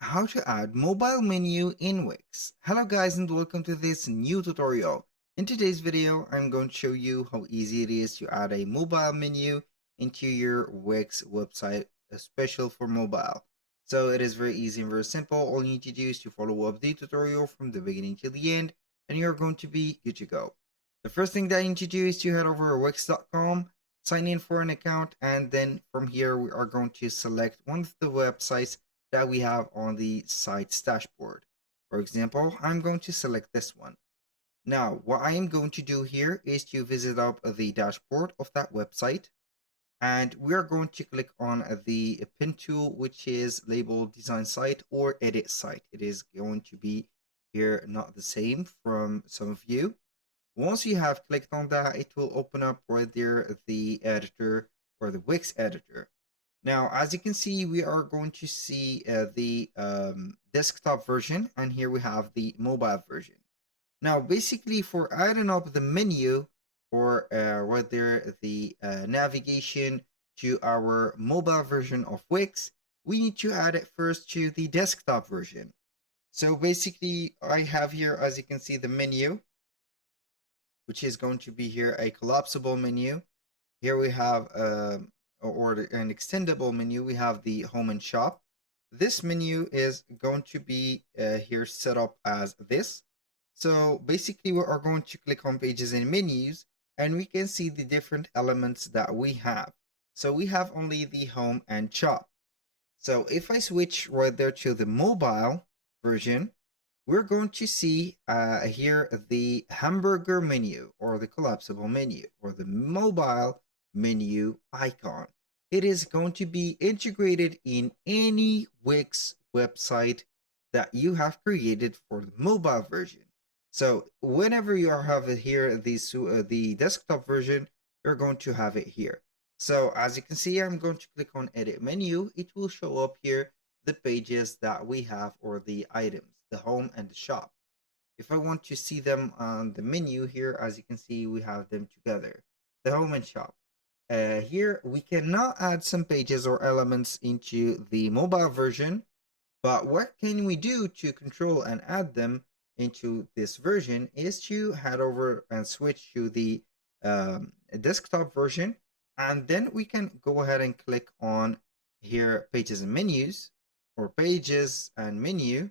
How to add mobile menu in Wix. Hello guys and welcome to this new tutorial. In today's video, I'm going to show you how easy it is to add a mobile menu into your Wix website, special for mobile. So it is very easy and very simple. All you need to do is to follow up the tutorial from the beginning to the end and you're going to be good to go. The first thing that you need to do is to head over to wix.com, sign in for an account, and then from here we are going to select one of the websites that we have on the site's dashboard. For example, I'm going to select this one. Now, what I am going to do here is to visit up the dashboard of that website, and we're going to click on the pin tool, which is labeled design site or edit site. It is going to be here not the same from some of you. Once you have clicked on that, it will open up right there the editor or the Wix editor. Now, as you can see, we are going to see the desktop version, and here we have the mobile version. Now, basically, for adding up the menu or right there, the navigation to our mobile version of Wix, we need to add it first to the desktop version. So basically, I have here, as you can see, the menu, which is going to be here a collapsible menu. Here we have an extendable menu. We have the home and shop. This menu is going to be here set up as this. So basically we are going to click on pages and menus and we can see the different elements that we have. So we have only the home and shop. So if I switch right there to the mobile version, we're going to see here the hamburger menu or the collapsible menu or the mobile menu icon. It is going to be integrated in any Wix website that you have created for the mobile version. So whenever you have it here, the desktop version, you're going to have it here. So as you can see, I'm going to click on edit menu. It will show up here the pages that we have or the items, the home and the shop. If I want to see them on the menu here, as you can see, we have them together, the home and shop. Here we cannot add some pages or elements into the mobile version, but what can we do to control and add them into this version is to head over and switch to the desktop version, and then we can go ahead and click on here pages and menus or pages and menu.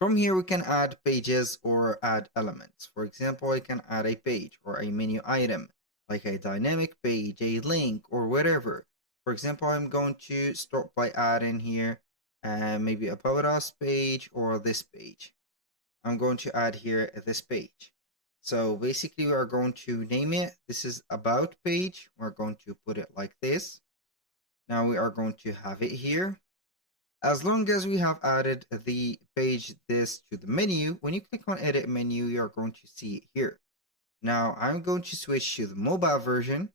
From here we can add pages or add elements. For example, I can add a page or a menu item like a dynamic page, a link, or whatever. For example, I'm going to start by adding here maybe about us page or this page. I'm going to add here this page. So basically we are going to name it. This is about page. We're going to put it like this. Now we are going to have it here. As long as we have added the page this to the menu, when you click on edit menu, you're going to see it here. Now I'm going to switch to the mobile version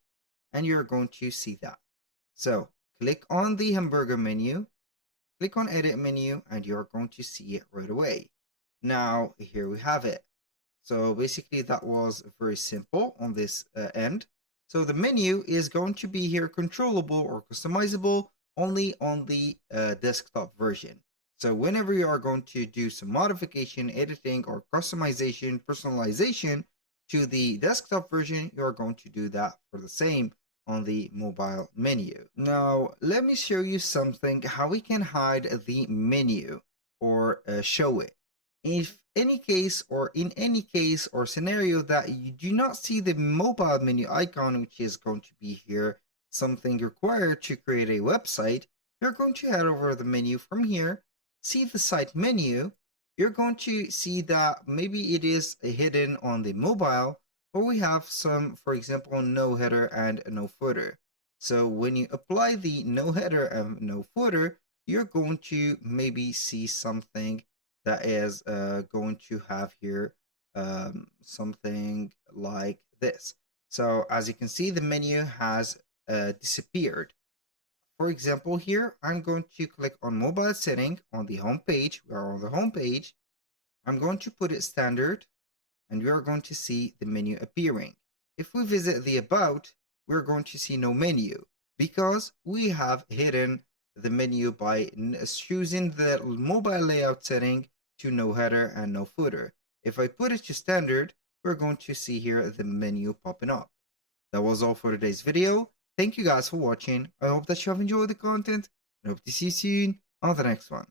and you're going to see that. So click on the hamburger menu, click on edit menu, and you're going to see it right away. Now here we have it. So basically that was very simple on this end. So the menu is going to be here controllable or customizable only on the desktop version. So whenever you are going to do some modification, editing, or customization, personalization to the desktop version, you are going to do that for the same on the mobile menu. Now, let me show you something how we can hide the menu or show it. If any case or in any case or scenario that you do not see the mobile menu icon, which is going to be here, something required to create a website, you're going to head over the menu from here, see the site menu. You're going to see that maybe it is hidden on the mobile, or we have some, for example, no header and no footer. So when you apply the no header and no footer, you're going to maybe see something that is going to have here something like this. So as you can see, the menu has disappeared. For example, here I'm going to click on mobile setting on the home page. We are on the home page. I'm going to put it standard and we are going to see the menu appearing. If we visit the about, we're going to see no menu because we have hidden the menu by choosing the mobile layout setting to no header and no footer. If I put it to standard, we're going to see here the menu popping up. That was all for today's video. Thank you guys for watching. I hope that you have enjoyed the content and hope to see you soon on the next one.